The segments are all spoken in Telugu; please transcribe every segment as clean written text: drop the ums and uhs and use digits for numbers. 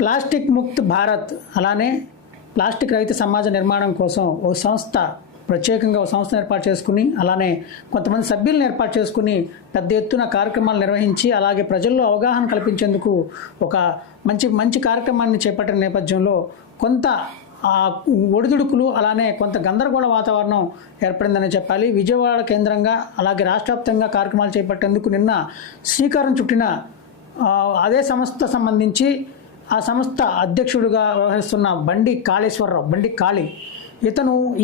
ప్లాస్టిక్ ముక్త్ భారత్ అలానే ప్లాస్టిక్ రహిత సమాజ నిర్మాణం కోసం ఓ సంస్థ ప్రత్యేకంగా ఒక సంస్థను ఏర్పాటు చేసుకుని అలానే కొంతమంది సభ్యులను ఏర్పాటు చేసుకుని పెద్ద ఎత్తున కార్యక్రమాలు నిర్వహించి అలాగే ప్రజల్లో అవగాహన కల్పించేందుకు ఒక మంచి కార్యక్రమాన్ని చేపట్టిన నేపథ్యంలో కొంత ఒడిదుడుకులు అలానే కొంత గందరగోళ వాతావరణం ఏర్పడిందని చెప్పాలి. విజయవాడ కేంద్రంగా అలాగే రాష్ట్ర వ్యాప్తంగా కార్యక్రమాలు చేపట్టేందుకు నిన్న శ్రీకారం చుట్టిన అదే సంస్థ సంబంధించి ఆ సంస్థ అధ్యక్షుడిగా వ్యవహరిస్తున్న బండి కాళీ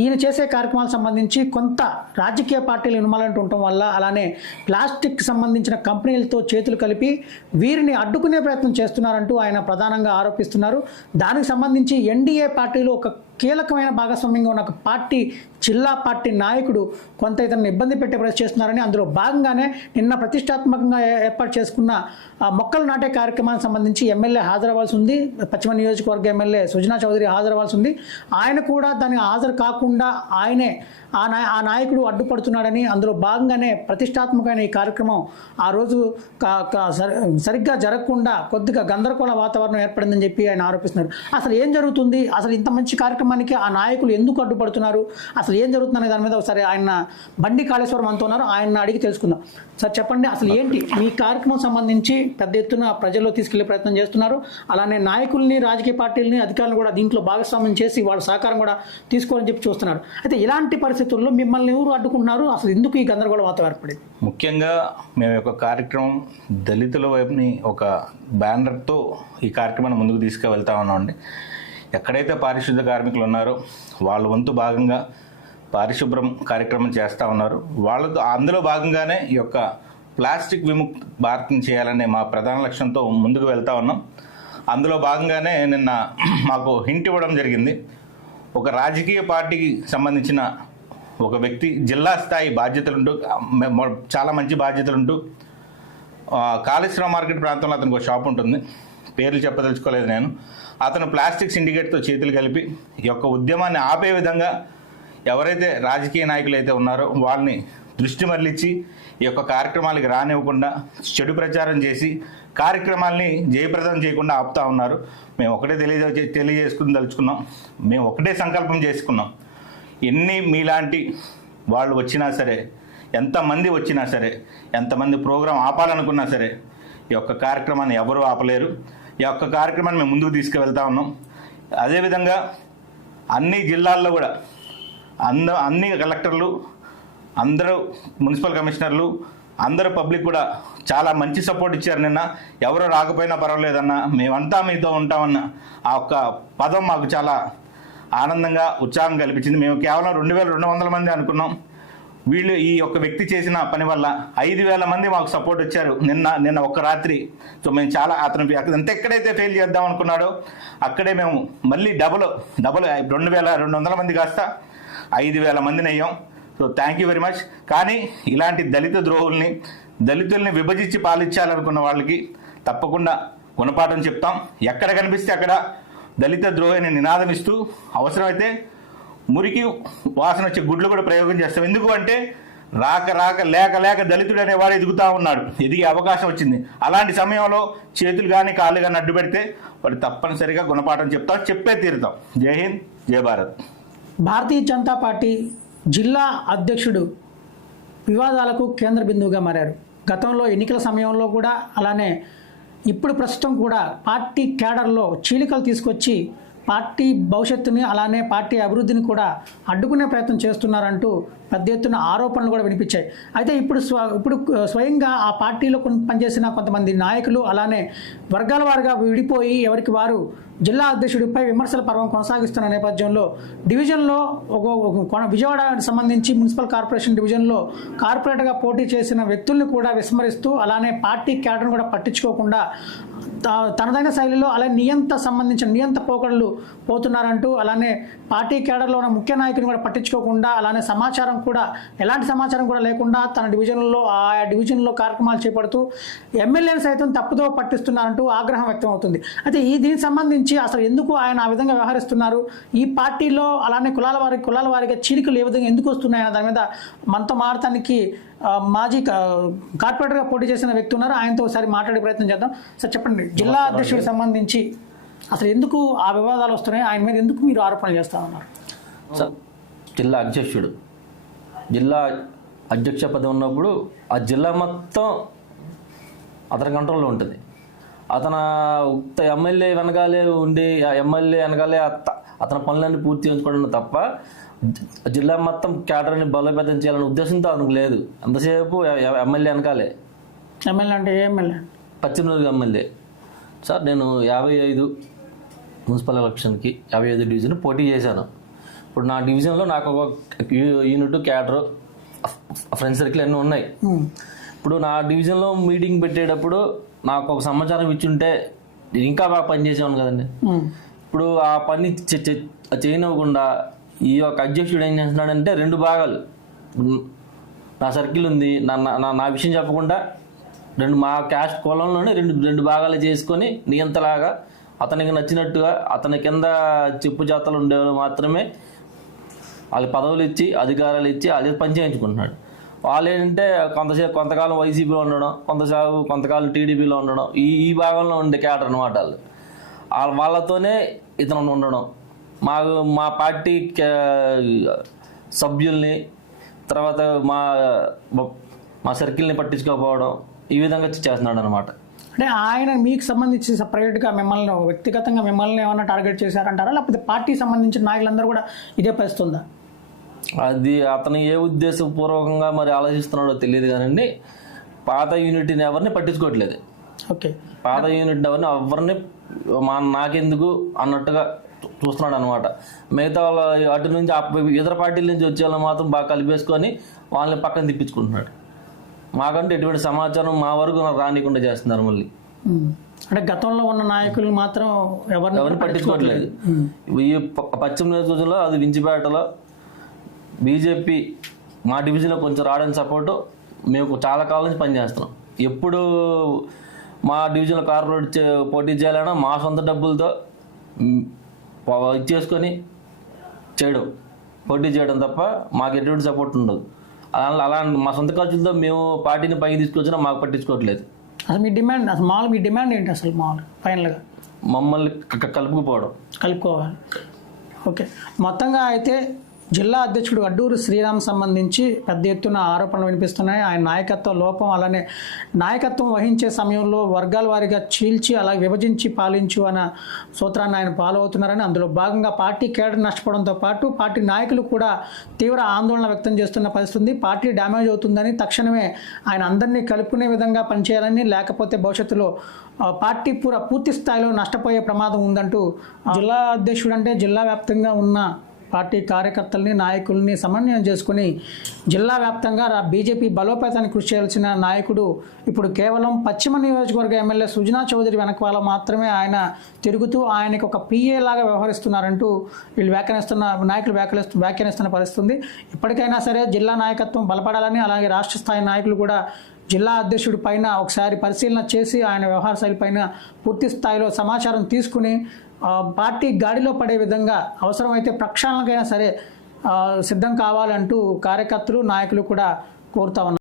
ఈయన చేసే కార్యక్రమాలకు సంబంధించి కొంత రాజకీయ పార్టీలు ఇన్వాల్వ్మెంట్ ఉండటం వల్ల అలానే ప్లాస్టిక్ సంబంధించిన కంపెనీలతో చేతులు కలిపి వీరిని అడ్డుకునే ప్రయత్నం చేస్తున్నారంటూ ఆయన ప్రధానంగా ఆరోపిస్తున్నారు. దానికి సంబంధించి ఎన్డీఏ పార్టీలో ఒక కీలకమైన భాగస్వామ్యంగా ఉన్న ఒక పార్టీ జిల్లా పార్టీ నాయకుడు కొంత ఇతను ఇబ్బంది పెట్టే ప్రయత్నం చేస్తున్నారని, అందులో భాగంగానే నిన్న ప్రతిష్టాత్మకంగా ఏర్పాటు చేసుకున్న మొక్కలు నాటే కార్యక్రమానికి సంబంధించి ఎమ్మెల్యే హాజరవ్వాల్సి ఉంది. పశ్చిమ నియోజకవర్గ ఎమ్మెల్యే సుజనా చౌదరి హాజరవ్వాల్సి ఉంది. ఆయన కూడా దానికి హాజరు కాకుండా ఆయనే ఆ నాయకుడు అడ్డుపడుతున్నాడని, అందులో భాగంగానే ప్రతిష్టాత్మకమైన ఈ కార్యక్రమం ఆ రోజు సరిగ్గా జరగకుండా కొద్దిగా గందరగోళ వాతావరణం ఏర్పడిందని చెప్పి ఆయన ఆరోపిస్తున్నారు. అసలు ఏం జరుగుతుంది, అసలు ఇంత మంచి కార్యక్రమానికి ఆ నాయకులు ఎందుకు అడ్డుపడుతున్నారు, అసలు ఏం జరుగుతుందనే దాని మీద ఒకసారి ఆయన బండి కాళేశ్వరం అంతా ఉన్నారు, ఆయన అడిగి తెలుసుకుందాం. సార్ చెప్పండి, అసలు ఏంటి మీ కార్యక్రమం సంబంధించి పెద్ద ఎత్తున ప్రజల్లో తీసుకెళ్లే ప్రయత్నం చేస్తున్నారు, అలానే నాయకుల్ని రాజకీయ పార్టీలని అధికారులు కూడా దీంట్లో భాగస్వామ్యం చేసి వాళ్ళ సహకారం కూడా తీసుకోవాలని చెప్పి చూస్తున్నారు. అయితే ఇలాంటి పరిస్థితుల్లో మిమ్మల్ని ఎవరు అడ్డుకుంటున్నారు, అసలు ఎందుకు ఈ గందరగోళ వాతావరణం ఏర్పడింది? ముఖ్యంగా మేము ఒక కార్యక్రమం దళితుల వైపుని ఒక బ్యానర్తో ఈ కార్యక్రమాన్ని ముందుకు తీసుకువెళ్తా ఉన్నామండి. ఎక్కడైతే పారిశుద్ధ కార్మికులు ఉన్నారో వాళ్ళ వంతు భాగంగా పారిశుభ్రం కార్యక్రమం చేస్తూ ఉన్నారు. వాళ్ళతో అందులో భాగంగానే ఈ యొక్క ప్లాస్టిక్ విముక్త భారత్ని చేయాలనే మా ప్రధాన లక్ష్యంతో ముందుకు వెళ్తూ ఉన్నాం. అందులో భాగంగానే నిన్న మాకు హింట్ ఇవ్వడం జరిగింది. ఒక రాజకీయ పార్టీకి సంబంధించిన ఒక వ్యక్తి జిల్లా స్థాయి బాధ్యతలుంటూ చాలా మంచి బాధ్యతలుంటూ కాళేశ్వరం మార్కెట్ ప్రాంతంలో అతనికి ఒక షాప్ ఉంటుంది, పేర్లు చెప్పదలుచుకోలేదు నేను. అతను ప్లాస్టిక్ సిండికేట్తో చేతులు కలిపి ఈ యొక్క ఉద్యమాన్ని ఆపే విధంగా ఎవరైతే రాజకీయ నాయకులు అయితే ఉన్నారో వాళ్ళని దృష్టి మరలించి ఈ యొక్క కార్యక్రమాలకి రానివ్వకుండా చెడు ప్రచారం చేసి కార్యక్రమాల్ని జయప్రదం చేయకుండా ఆపుతా ఉన్నారు. మేము ఒకటే తెలియజేసుకుని తలుచుకున్నాం, మేము ఒకటే సంకల్పం చేసుకున్నాం. ఎన్ని మీలాంటి వాళ్ళు వచ్చినా సరే, ఎంతమంది వచ్చినా సరే, ఎంతమంది ప్రోగ్రాం ఆపాలనుకున్నా సరే ఈ యొక్క కార్యక్రమాన్ని ఎవరూ ఆపలేరు. ఈ యొక్క కార్యక్రమాన్ని మేము ముందుకు తీసుకువెళ్తా ఉన్నాం. అదేవిధంగా అన్ని జిల్లాల్లో కూడా అన్ని కలెక్టర్లు, అందరూ మున్సిపల్ కమిషనర్లు, అందరూ పబ్లిక్ కూడా చాలా మంచి సపోర్ట్ ఇచ్చారు. నిన్న ఎవరో రాకపోయినా పర్వాలేదన్నా, మేమంతా మీతో ఉంటామన్న ఆ ఒక్క పదం మాకు చాలా ఆనందంగా ఉత్సాహం కల్పించింది. మేము కేవలం 2200 మంది అనుకున్నాం. వీళ్ళు ఈ యొక్క వ్యక్తి చేసిన పని వల్ల 5000 మంది మాకు సపోర్ట్ వచ్చారు నిన్న ఒక్క రాత్రి. సో మేము చాలా అతను అంత ఎక్కడైతే ఫెయిల్ చేద్దాం అనుకున్నాడో అక్కడే మేము మళ్ళీ డబుల్ 2200 మంది కాస్త 5000 మందిని అయ్యాం. So thank you very much. కానీ ఇలాంటి దళిత ద్రోహుల్ని, దళితుల్ని విభజించి పాలించాలనుకున్న వాళ్ళకి తప్పకుండా గుణపాఠం చెప్తాం. ఎక్కడ కనిపిస్తే అక్కడ దళిత ద్రోహిని నినాదం ఇస్తూ అవసరమైతే మురికి వాసన వచ్చే గుడ్లు కూడా ప్రయోగం చేస్తాం. ఎందుకు అంటే లేక దళితుడు అనేవాడు ఎదుగుతూ ఉన్నాడు, ఎదిగే అవకాశం వచ్చింది. అలాంటి సమయంలో చేతులు కానీ కాళ్ళు కానీ అడ్డు పెడితే వాడు తప్పనిసరిగా గుణపాఠం చెప్తాం, చెప్పే తీరుతాం. జై హింద్, జై భారత్. భారతీయ జనతా పార్టీ జిల్లా అధ్యక్షుడు వివాదాలకు కేంద్ర బిందువుగా మారారు. గతంలో ఎన్నికల సమయంలో కూడా అలానే ఇప్పుడు ప్రస్తుతం కూడా పార్టీ క్యాడర్లో చీలికలు తీసుకొచ్చి పార్టీ భవిష్యత్తుని అలానే పార్టీ అభివృద్ధిని కూడా అడ్డుకునే ప్రయత్నం చేస్తున్నారంటూ పెద్ద ఎత్తున ఆరోపణలు కూడా వినిపించాయి. అయితే ఇప్పుడు స్వయంగా ఆ పార్టీలో పనిచేసిన కొంతమంది నాయకులు అలానే వర్గాల వారుగా విడిపోయి ఎవరికి వారు జిల్లా అధ్యక్షుడిపై విమర్శల పర్వం కొనసాగిస్తున్న నేపథ్యంలో డివిజన్లో విజయవాడ సంబంధించి మున్సిపల్ కార్పొరేషన్ డివిజన్లో కార్పొరేటర్గా పోటీ చేసిన వ్యక్తుల్ని కూడా విస్మరిస్తూ అలానే పార్టీ క్యాడర్ను కూడా పట్టించుకోకుండా తనదైన శైలిలో అలానే నియంత పోకడలు పోతున్నారంటూ అలానే పార్టీ క్యాడర్లో ఉన్న ముఖ్య నాయకుని కూడా పట్టించుకోకుండా అలానే ఎలాంటి సమాచారం కూడా లేకుండా తన డివిజన్లో కార్యక్రమాలు చేపడుతూ ఎమ్మెల్యేలు సైతం తప్పుదో పట్టిస్తున్నారంటూ ఆగ్రహం వ్యక్తం అవుతుంది. అయితే దీనికి సంబంధించి అసలు ఎందుకు ఆయన ఆ విధంగా వ్యవహరిస్తున్నారు, ఈ పార్టీలో అలానే కులాల వారిగా చీలికలు ఏ విధంగా ఎందుకు వస్తున్నాయన్న దాని మీద మనతో మారటానికి మాజీ కార్పొరేటర్గా పోటీ చేసిన వ్యక్తి ఉన్నారు. ఆయనతో ఒకసారి మాట్లాడే ప్రయత్నం చేద్దాం. సార్ చెప్పండి, జిల్లా అధ్యక్షుడికి సంబంధించి అసలు ఎందుకు ఆ వివాదాలు వస్తున్నాయి, ఆయన మీద ఎందుకు మీరు ఆరోపణలు చేస్తా ఉన్నారు? సార్, జిల్లా అధ్యక్షుడు, జిల్లా అధ్యక్ష పదవి ఉన్నప్పుడు ఆ జిల్లా మొత్తం అతని కంట్రోల్లో ఉంటుంది. అతను ఉక్త ఎమ్మెల్యే వెనకాలే ఉండి ఆ ఎమ్మెల్యే వెనకాలే అతని పనులన్నీ పూర్తి చేయించుకోవడం తప్ప జిల్లా మొత్తం క్యాడర్ని బలోపేతం చేయాలనే ఉద్దేశంతో అతనికి లేదు. అంతసేపు ఎమ్మెల్యే వెనకాలే. ఎమ్మెల్యే అంటే ఏ ఎమ్మెల్యే? పశ్చిమనగర్ ఎమ్మెల్యే. సార్, నేను 55 మున్సిపల్ ఎలక్షన్కి 55 డివిజన్ పోటీ చేశాను. ఇప్పుడు నా డివిజన్లో నాకు ఒక యూనిట్, క్యాడర్, ఫ్రెండ్ సర్కిల్ అన్నీ ఉన్నాయి. ఇప్పుడు నా డివిజన్లో మీటింగ్ పెట్టేటప్పుడు నాకు ఒక సమాచారం ఇచ్చుంటే ఇంకా బాగా పని చేసేవాను కదండి. ఇప్పుడు ఆ పని చేయనివ్వకుండా ఈ యొక్క అధ్యక్షుడు ఏం చేస్తున్నాడంటే 2 భాగాలు, నా సర్కిల్ ఉంది, నా విషయం చెప్పకుండా మా క్యాస్ట్ కులంలోనే రెండు భాగాలు చేసుకొని నియంతలాగా అతనికి నచ్చినట్టుగా అతని కింద చెప్పు జాతలు ఉండేవాళ్ళు మాత్రమే వాళ్ళకి పదవులు ఇచ్చి అధికారాలు ఇచ్చి అదే పని చేయించుకుంటున్నాడు. వాళ్ళు ఏంటంటే కొంతకాలం వైసీపీలో ఉండడం, కొంతకాలం టీడీపీలో ఉండడం, ఈ భాగంలో ఉండే క్యాడర్ అనమాట. వాళ్ళతోనే ఇతను ఉండడం, మా పార్టీ సభ్యుల్ని తర్వాత మా సర్కిల్ని పట్టించుకోకపోవడం, ఈ విధంగా చేస్తున్నాడు అనమాట. అంటే ఆయన మీకు సంబంధించి సపరేట్గా మిమ్మల్ని వ్యక్తిగతంగా మిమ్మల్ని ఏమైనా టార్గెట్ చేశారంటారా, లేకపోతే పార్టీకి సంబంధించిన నాయకులందరూ కూడా ఇదే పరిస్థితి ఉందా? అది అతను ఏ ఉద్దేశపూర్వకంగా మరి ఆలోచిస్తున్నాడో తెలియదు కానండి, పాత యూనిట్ని ఎవరిని పట్టించుకోవట్లేదు. ఓకే, పాత యూనిట్ ఎవరిని నాకెందుకు అన్నట్టుగా చూస్తున్నాడు అనమాట. మిగతా వాళ్ళ అటు నుంచి ఇతర పార్టీల నుంచి వచ్చే వాళ్ళు మాత్రం బాగా కలిపేసుకొని వాళ్ళని పక్కన తిప్పించుకుంటున్నాడు. మాకంటే ఎటువంటి సమాచారం మా వరకు రానికుండా చేస్తున్నారు. మళ్ళీ అంటే గతంలో ఉన్న నాయకులు మాత్రం ఎవరిని పట్టించుకోవట్లేదు. ఈ పశ్చిమ నియోజకవర్గంలో అది వించిపేటలో బీజేపీ మా డివిజన్లో కొంచెం రావడానికి సపోర్టు మేము చాలా కాలం నుంచి పనిచేస్తున్నాం. ఎప్పుడు మా డివిజన్లో కార్పొరేట్ పోటీ చేయాలన్నా మా సొంత డబ్బులతో ఇచ్చేసుకొని పోటీ చేయడం తప్ప మాకు ఎటువంటి సపోర్ట్ ఉండదు. అలా మా సొంత ఖర్చులతో మేము పార్టీని పైకి తీసుకొచ్చినా మాకు పట్టించుకోవట్లేదు. అసలు మీ డిమాండ్ ఏంటి? అసలు ఫైనల్గా మమ్మల్ని కలుపుకోవాలి. ఓకే, మొత్తంగా అయితే జిల్లా అధ్యక్షుడు అడ్డూరు శ్రీరామ్ సంబంధించి పెద్ద ఎత్తున ఆరోపణలు వినిపిస్తున్నాయి. ఆయన నాయకత్వ లోపం, అలానే నాయకత్వం వహించే సమయంలో వర్గాల వారీగా చీల్చి అలాగే విభజించి పాలించు అన్న సూత్రాన్ని ఆయన ఫాలో అవుతున్నారని, అందులో భాగంగా పార్టీ కేడర్ నష్టపోవడంతో పాటు పార్టీ నాయకులు కూడా తీవ్ర ఆందోళన వ్యక్తం చేస్తున్న పరిస్థితి ఉంది. పార్టీ డ్యామేజ్ అవుతుందని తక్షణమే ఆయన అందరినీ కలుపుకునే విధంగా పనిచేయాలని, లేకపోతే భవిష్యత్తులో పార్టీ పూర్తి స్థాయిలో నష్టపోయే ప్రమాదం ఉందంటూ జిల్లా అధ్యక్షుడు అంటే జిల్లా వ్యాప్తంగా ఉన్న పార్టీ కార్యకర్తల్ని నాయకుల్ని సమన్వయం చేసుకుని జిల్లా వ్యాప్తంగా బీజేపీ బలోపేతానికి కృషి చేయాల్సిన నాయకుడు ఇప్పుడు కేవలం పశ్చిమ నియోజకవర్గ ఎమ్మెల్యే సుజనా చౌదరి వెనకాల మాత్రమే ఆయన తిరుగుతూ ఆయనకు ఒక పిఏ లాగా వ్యవహరిస్తున్నారంటూ వీళ్ళు నాయకులు వ్యాఖ్యానిస్తున్న పరిస్థితి ఉంది. ఇప్పటికైనా సరే జిల్లా నాయకత్వం బలపడాలని, అలాగే రాష్ట్ర స్థాయి నాయకులు కూడా జిల్లా అధ్యక్షుడి పైన ఒకసారి పరిశీలన చేసి ఆయన వ్యవహార శైలి పైన పూర్తి స్థాయిలో సమాచారం తీసుకుని పార్టీ గాడిలో పడే విధంగా అవసరమైతే ప్రక్షాళనకైనా సరే సిద్ధం కావాలంటూ కార్యకర్తలు నాయకులు కూడా కోరుతా ఉన్నారు.